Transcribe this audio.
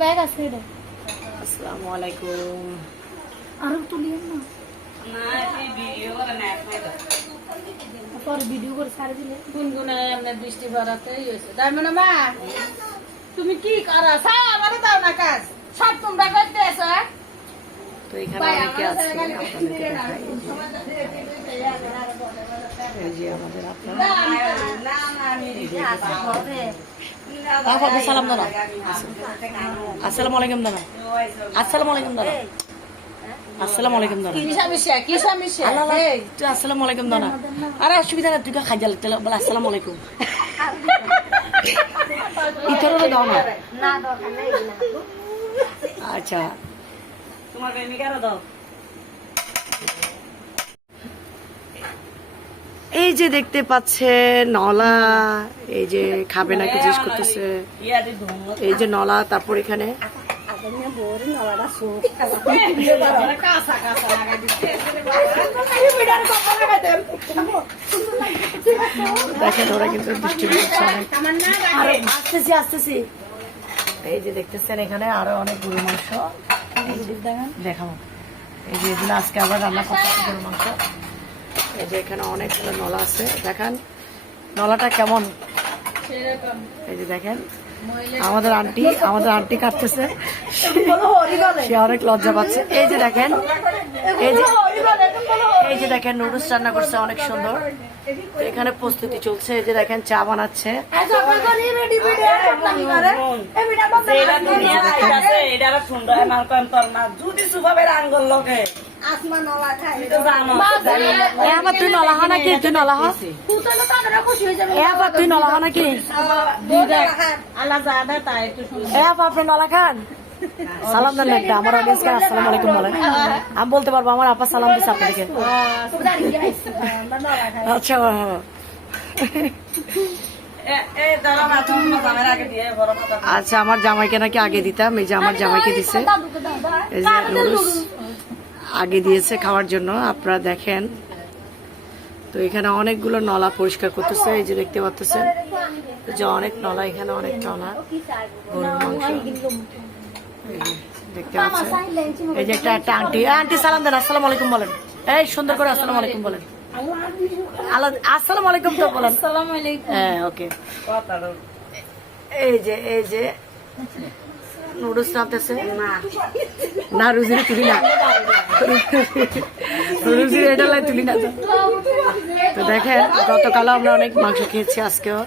Bag আছে এটা। আসসালামু আলাইকুম। আরো তুলিয়েন না। পরে ভিডিও করে ছাড়ে দিলে গুনগুনে এমনি বৃষ্টি ভরাতেই হয়েছে তাই মানে মা তুমি কি করা চাও আমারও দাও না কাজ সব তোমরা করতে এসো তো এখানে অনেকে আছে, আপনাদেরকে দেখাই। এই যে আমাদের আপনারা আপনি সালাম দাদা। আসসালামু আলাইকুম দাদা। আসসালামু আলাইকুম দাদা। আসসালামু আলাইকুম দাদা। কি সমস্যা আল্লাহ তুই আসসালামু আলাইকুম দাদা। আরে অসুবিধা না, তুই খাইজা লাগতে বলে আসসালামু আলাইকুম। ইতরে দাও না। আচ্ছা তোমার প্রেমিকারও দাও। এই যে দেখতে পাচ্ছে নলা, এই যে খাবে নাকি জিজ্ঞেস করতেছে। এই যে নলা, তারপর এখানে দেখেন ওরা কিন্তু আসতেছি আসতেছি। এই যে দেখতেছেন এখানে আরো অনেক গরুর মাংস দেখাবো। এই যে এগুলো আজকে আবার রান্না করতেছি গরুর মাংস। এই যে এখানে অনেকগুলো নলা আছে, দেখেন নলাটা কেমন। এই যে দেখেন আমাদের আন্টি কাটতেছে, সে অনেক লজ্জা পাচ্ছে। এই যে দেখেন এই যে দেখেন নুডলস রান্না করছে অনেক সুন্দর। তো এখানে প্রস্তুতি চলছে। এই যে দেখেন চা বানাচ্ছে। তুই নলা হা নাকি? তুই নলা হা তুই নলা হা নাকি? আপনি নলা খান? সালাম দেন একটা আমার অডিয়েন্সকে আসসালামু আলাইকুম বলেন। আমি বলতে পারবো আমার আপা সালাম দিচ্ছে আপনাদেরকে। আচ্ছা আচ্ছা আমার জামাইকে নাকি আগে দিতাম। এই যে আমার জামাইকে দিছে, এই যে নুডলস আগে দিয়েছে খাওয়ার জন্য। আপনারা দেখেন তো এখানে অনেকগুলো নলা পরিষ্কার করতেছে। এই যে দেখতে পাচ্ছেন যে অনেক নলা, এখানে অনেক নলা গরুর মাংস দেখতে পাচ্ছেন। এই যে একটা আন্টি সালাম দেন, আসসালামু আলাইকুম বলেন। এই সুন্দর করে আসসালামু আলাইকুম বলেন। আসসালামু আলাইকুম তো বলেন। হ্যাঁ ওকে। এই যে নুডলস রাঁধতেছে না, রুজিরে তুলি না, রুজিরে এটা তুলি না। তো দেখেন গতকালও আমরা অনেক মাংস খেয়েছি, আজকেও।